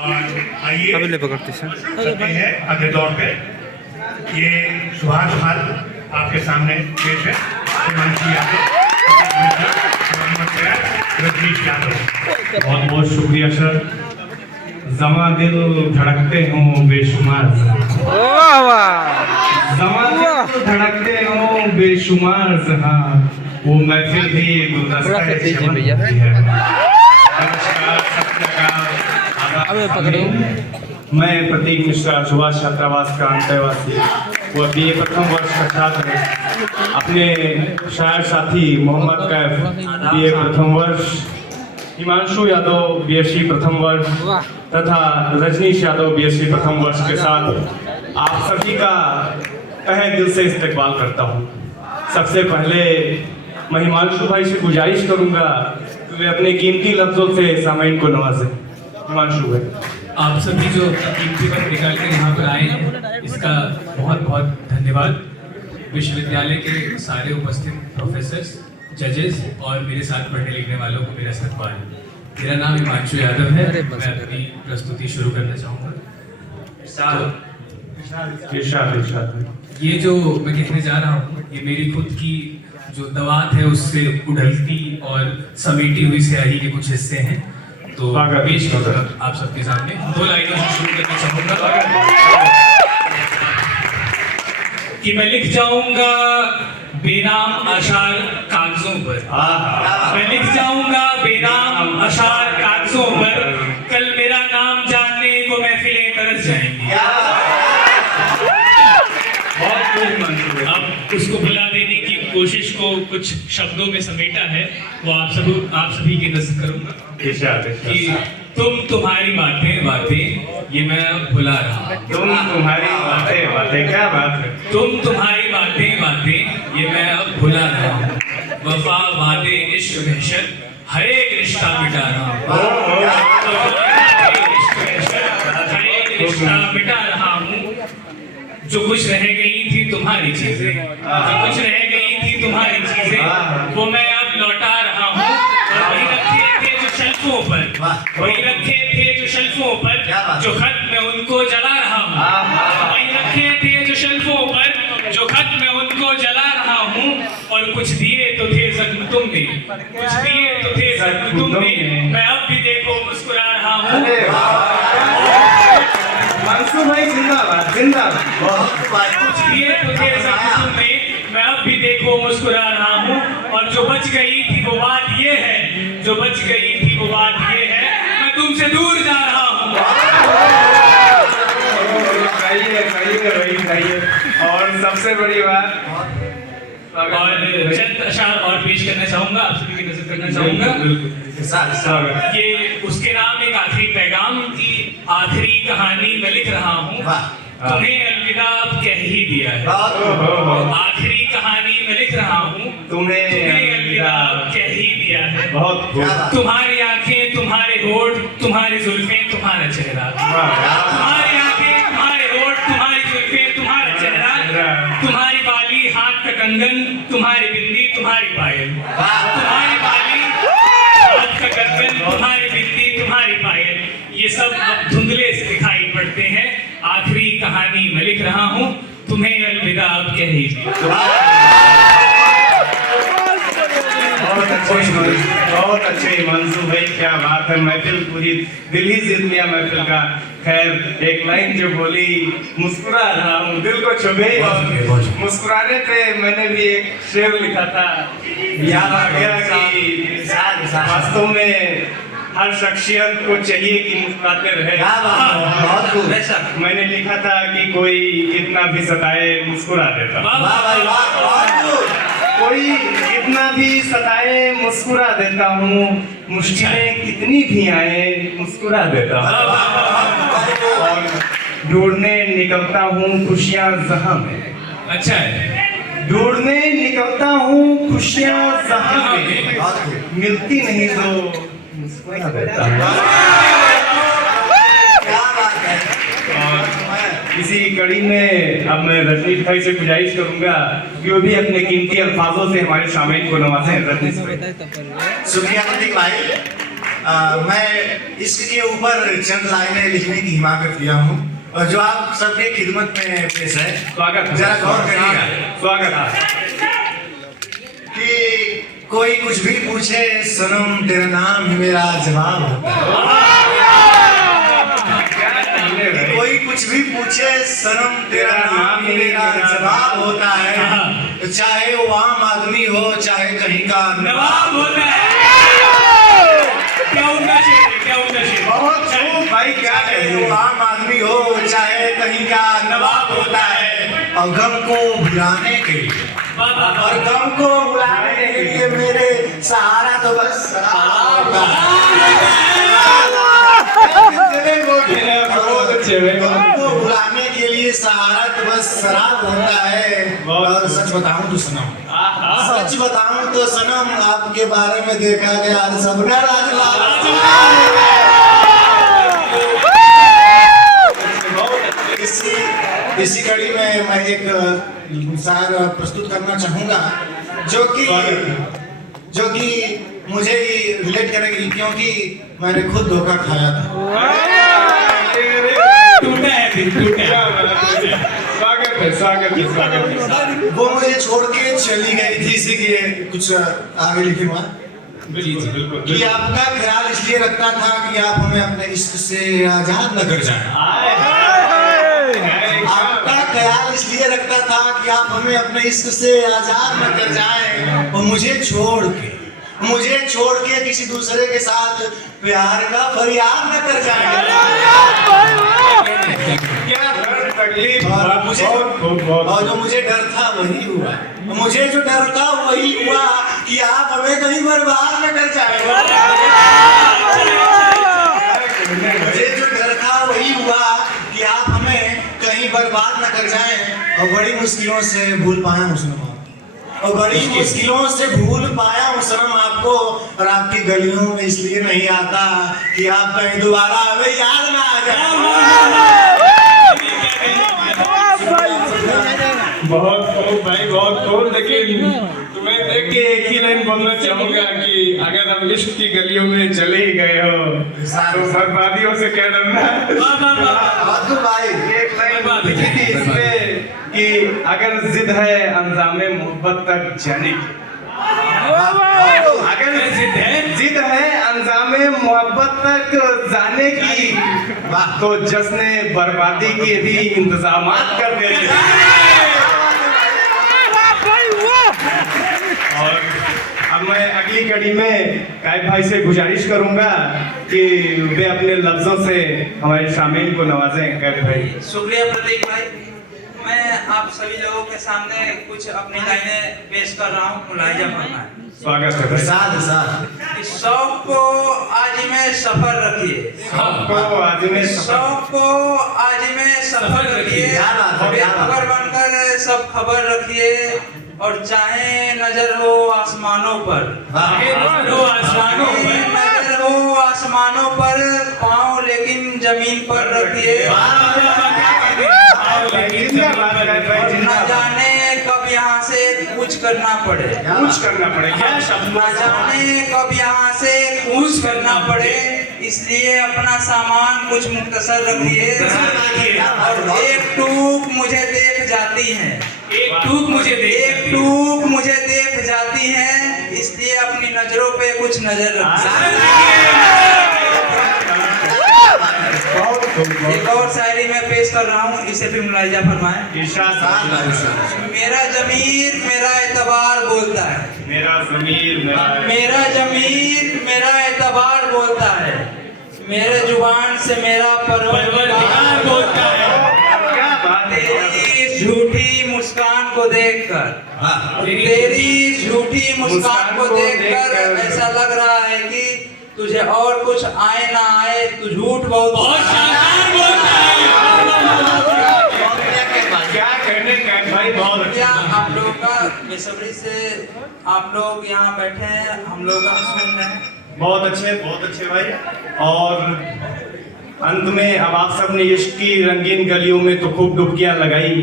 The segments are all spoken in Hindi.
आइए अभी ले पकड़ती सर करते हैं अगले दौर पे। ये सुभाष खान आपके सामने पेश है। हिमांशु यादव, मोहम्मद सैयद, रजनीश यादव। बहुत बहुत शुक्रिया सर। जमा दिल धड़कते हों बेशुमार, वाह वाह जमा दिल धड़कते हों बेशुमार जहां, वो महफिल भी थोड़ा सा गुलदस्ता दीजिए चमन भैया। होती है। नमस्कार, सत श्री अबे अकाल। पकड़ो। मैं प्रतीक मिश्रा सुभाष छात्रावास का अंतवासी व BA प्रथम वर्ष का छात्र अपने शायर साथी मोहम्मद कैफ BA प्रथम वर्ष, हिमांशु यादव BSc प्रथम वर्ष वाह तथा रजनीश यादव BSc प्रथम वर्ष के साथ आप सभी का तहे दिल से इस्तकबाल करता हूँ। सबसे पहले मैं हिमांशु भाई से गुजारिश करूँगा कि वे अपने कीमती लफ्ज़ों से सामईन को नवाजें। हिमांशु भाई। आप सभी जो कीमती वक्त निकाल कर यहाँ पर आए हैं, इसका बहुत बहुत धन्यवाद। विश्वविद्यालय के सारे उपस्थित प्रोफेसर्स, जजेस और मेरे साथ पढ़ने लिखने वालों को मेरा इस्तकबाल। मेरा नाम हिमांशु यादव है। मैं अपनी प्रस्तुति शुरू करना चाहूँगा। ये जो मैं कहने जा रहा हूँ, ये मेरी खुद की जो दवात है उससे उड़लती और समेटी हुई स्याही के कुछ हिस्से हैं। तो पेश करूँगा आप सबके सामने। 2 लाइनों से शुरू करना चाहूँगा कि मैं लिख जाऊँगा बेनाम अशार कागजों पर, मैं लिख जाऊँगा बेनाम अशार कागजों पर, कल मेरा नाम जानने को महफिलें तरस जाएंगी। अब उसको बुला देने की कोशिश को कुछ शब्दों में समेटा है, वो आप सभी के नज़र करूँगा कि तुम तुम्हारी बातें ये मैं अब भुला रहा हूँ। तुम तुम्हारी बातें क्या बात है? तुम तुम्हारी बातें ये मैं अब भुला रहा हूँ। वफा वादे इश्क वहशत हर एक रिश्ता मिटा रहा हूँ। रिश्ता मिटा रहा हूँ। जो कुछ रह गई थी तुम्हारी चीजें, जो कुछ रह गई थी तुम्हारी चीजें, वो मैं अब लौटा रहा हूँ। वही रखे थे जो शेल्फों पर, वही रखे थे जो शेल्फों पर, जो खत मैं उनको जला रहा हूँ। वही रखे थे जो शेल्फों पर, जो खत मैं उनको जला रहा हूँ। और कुछ दिए तो थे जख्म तुमने, कुछ दिए तो थे जख्म तुमने, मैं अब भी देखो मुस्कुरा रहा हूँ। हिमांशु भाई जिंदाबाद जिंदाबाद। कुछ दिए तो थे जख्म तुमने, मैं अब भी देखो मुस्कुरा रहा हूँ। और जो बच गई थी वो बात ये है, जो बच गई थी वो बात ये है, मैं तुमसे दूर जा रहा हूँ। और सबसे बड़ी बात और चंद अशार और पेश करना चाहूंगा, आप सभी की नजर करना चाहूंगा। ये उसके नाम एक आखिरी पैगाम की आखिरी कहानी मैं लिख रहा हूँ। तुम्हें अलविदा अब कह ही दिया है। आखिरी कहानी मैं लिख रहा हूँ। तुम्हें अलविदा अब कह ही दिया है। बहुत तुम्हारी आंखें, तुम्हारे होठ, तुम्हारी जुल्फें, तुम्हारा चेहरा। तुम्हारी आंखें, तुम्हारे होठ, तुम्हारी जुल्फें, तुम्हारा चेहरा। तुम्हारी बाली, हाथ का कंगन, तुम्हारी बिंदी, तुम्हारी पायल। तुम्हारी बाली, हाथ का कंगन, तुम्हारी बिंदी, तुम्हारी पायल, ये सब अब धुंधले से दिखाई पड़ते हैं। आखिरी कहानी मैं लिख रहा हूँ। तुम्हें अलविदा अब कह ही दिया। बहुत अच्छे हिमांशु भाई, क्या बात है। महफिल पूरी दिल ही जीत लिया महफिल का। खैर, एक लाइन जो बोली, मुस्कुरा रहा हूँ, दिल को छू गई। मुस्कुराने पे मैंने भी एक शेर लिखा था, याद आ गया कि वास्तव में हर शख्सियत को चाहिए कि मुस्कुराते रहे। मैंने लिखा था कि कोई कितना भी सताए मुस्कुरा देता, कोई कितना भी सताए मुस्कुरा देता हूँ, मुश्किलें कितनी भी आए मुस्कुरा देता हूँ। और ढूंढने निकलता हूँ खुशियाँ जहाँ में। अच्छा है। ढूंढने निकलता हूँ खुशियाँ जहाँ में, मिलती नहीं तो मुस्कुरा देता हूँ। इसी कड़ी में अब मैं रजनीश भाई से गुजारिश करूंगा कि वो भी अपने कीमती अल्फाजों से हमारे शामिल को नवाजें। रजनीश भाई। शुक्रिया प्रतीक भाई। मैं इश्क के ऊपर चंद लाइनें लिखने की हिमाकत किया हूँ और जो आप सबके खिदमत में पेश है। स्वागत जरा गौर करिएगा स्वागत है कि कोई कुछ भी पूछे सनम तेरा नाम ही मेरा जवाब होता है। कि कोई कुछ भी पूछे सनम तेरा नाम ही मेरा जवाब होता है। तो चाहे वो आम आदमी हो चाहे कहीं का नवाब होता है। क्या उनका शेर है, क्या उनका शेर है? बहुत खूब भाई, क्या कहे, वो आम आदमी हो चाहे कहीं का नवाब होता है। और गम को भुलाने के लिए और गम को भुलाने के लिए मेरे सहारा तो बस शराब होता बहुत अच्छे भाई गम को भुलाने के लिए सहारा तो बस शराब होता है। और सच बताऊं तो सनम, सच बताऊं तो सनम, आपके बारे में देखा गया सपना इसी कड़ी में मैं एक शायर प्रस्तुत करना चाहूंगा जो कि मुझे ही रिलेट करेगी, क्योंकि मैंने खुद धोखा खाया था। टूटा है दिल, टूटा है। स्वागत है स्वागत है स्वागत है। वो मुझे छोड़ के चली गई थी, इसीलिए कुछ आगे लिखूंगा बिल्कुल बिल्कुल कि आपका ख्याल इसलिए रखता था कि आप हमें अपने इश्क से आजाद न कर जाए। आपका ख्याल इसलिए रखता था कि आप हमें अपने इश्क से आजाद न कर जाएं और मुझे छोड़ के किसी दूसरे के साथ प्यार का फरियाद न कर जाएं। क्या दर्द तकलीफ और मुझे बहुत और जो मुझे डर था वही हुआ। मुझे जो डर था वही हुआ कि आप हमें कहीं बर्बाद न कर जाएं। मुझे जो डर था वही हुआ कि आप हमें कहीं बर्बाद न कर जाएं। और बड़ी मुश्किलों से भूल पाया हूँ सनम आपको, और बड़ी मुश्किलों से भूल पाया हूँ सनम आपको। और आपकी गलियों में इसलिए नहीं आता कि आप कहीं दोबारा हमें याद ना आ जाए। बहुत खूब भाई बहुत खूब। लेकिन तुम्हें देख के एक ही लाइन बोलना चाहूंगा कि अगर हम इश्क की गलियों में चले ही गए हो तो बर्बादियों से क्या डरना। बहादुर भाई, एक लाइन लिखी थी इसमें कि अगर जिद है अंजामे मोहब्बत तक जाने की, अगर जिद है अंजामे मोहब्बत तक जाने की, तो जश्ने बर्बादी के भी इंतजामात कर देते। और अब मैं अगली कड़ी में कायद भाई से गुजारिश करूंगा कि वे अपने लफ्जों से हमारे शामिल को नवाजें। कायद भाई। शुक्रिया प्रतीक भाई। मैं आप सभी लोगों के सामने कुछ अपनी लाइनें पेश कर रहा हूँ। मुलाहिजा फरमाएं। स्वागत है भाई। साथ इस शौक को आजिमे सफर रखिए, सबको आज़िमे सफर। शौक को आजिमे सफर रखिए, बेखबर बनकर सब खबर रखिए। और चाहे नजर हो आसमानों पर, नजर हो आसमानों पर, पाँव लेकिन जमीन पर रखिए। न जाने कब यहाँ से कुछ करना पड़े, कुछ करना पड़े। क्या शब्द? न जाने कब यहाँ से कुछ करना पड़े, इसलिए अपना सामान कुछ मुख्तसर रखिए। और एक टूक मुझे देख जाती है, एक टूक मुझे देख जाती है, इसलिए अपनी नजरों पे कुछ नजर रखिए। एक और शायरी में पेश कर रहा हूँ, इसे भी मुलाहिजा फरमाएं। मेरा जमीर मेरा एतबार बोलता है, मेरा ज़मीर मेरा जमीर मेरा एतबार बोलता है, मेरे जुबान से मेरा परवरदिगार बोलता है। क्या बात है। तेरी झूठी मुस्कान को देखकर, तेरी झूठी मुस्कान को देखकर ऐसा लग रहा है कि तुझे और कुछ आए ना आए, तू झूठ बहुत शानदार बोलता है। क्या कहने का भाई, बहुत क्या अच्छा। आप लोगों का बेसब्री से आप लोग यहाँ बैठे हैं, हम लोग का सुन रहे हैं। बहुत अच्छे भाई। और अंत में अब आप सब ने इश्क की रंगीन गलियों में तो खूब डुबकियां लगाई,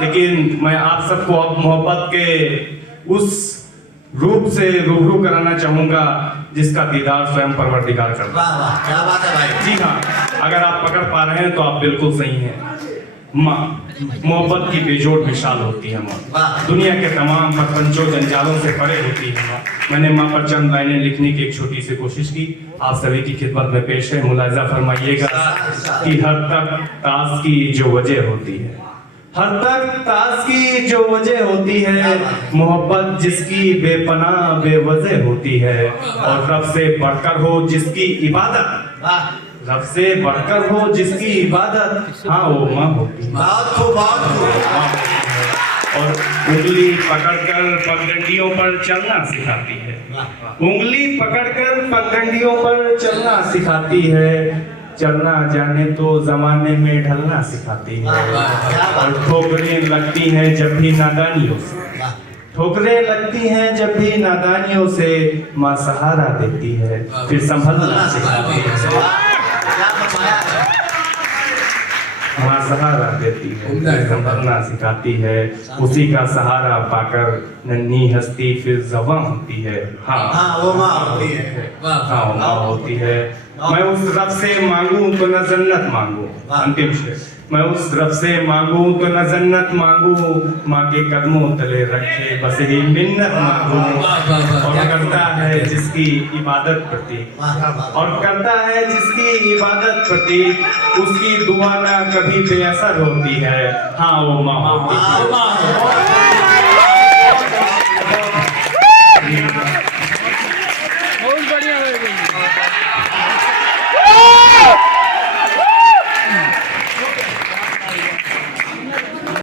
लेकिन मैं आप सबको अब मोहब्बत के उस रूप से रूबरू कराना चाहूंगा जिसका दीदार स्वयं परवरदिगार करता वाह वाह क्या बात है भाई। है। जी हाँ, अगर आप पकड़ पा रहे हैं तो आप बिल्कुल सही हैं। माँ मोहब्बत की बेजोड़ मिसाल होती है। माँ वाह। दुनिया के तमाम प्रपंचों जंजालों से परे होती है। माँ मैंने माँ पर चंद लाइनें लिखने की एक छोटी सी कोशिश की, आप सभी की खिदमत में पेश है। मुलाहिजा फरमाइएगा कि हर तक ताश की जो वजह होती है, हर तक ताश की जो वजह होती है, मोहब्बत जिसकी बेपनाह बेवजह होती है, और रब से बढ़कर हो जिसकी इबादत, वाह रब से बढ़कर हो जिसकी इबादत, हाँ वो माँ होती है। बहुत खूब बहुत खूब। और उंगली पकड़कर पगडंडियों पर चलना सिखाती है, उंगली पकड़कर पगडंडियों पर चलना सिखाती है, चलना जाने तो जमाने में ढलना सिखाती है। और ठोकरें लगती हैं जब भी नादानियों से, ठोकरें लगती हैं जब भी नादानियों से, माँ सहारा देती है फिर संभलना सिखाती है। माँ सहारा देती है फिर संभलना सिखाती है, उसी का सहारा पाकर नन्ही हस्ती फिर जवां होती है। हाँ वो माँ होती है। हाँ वो माँ होती है। मैं उस रब से मांगूं तो न जन्नत मांगूं, अंतिम शेर, मैं उस रब से मांगूं तो न जन्नत मांगूं, माँ के कदमों तले रखे बस ही मिन्नत मांगूं। और करता है जिसकी इबादत प्रति, और करता है जिसकी इबादत प्रति, उसकी दुआ ना कभी बेअसर होती है। हाँ वो माँ होती है।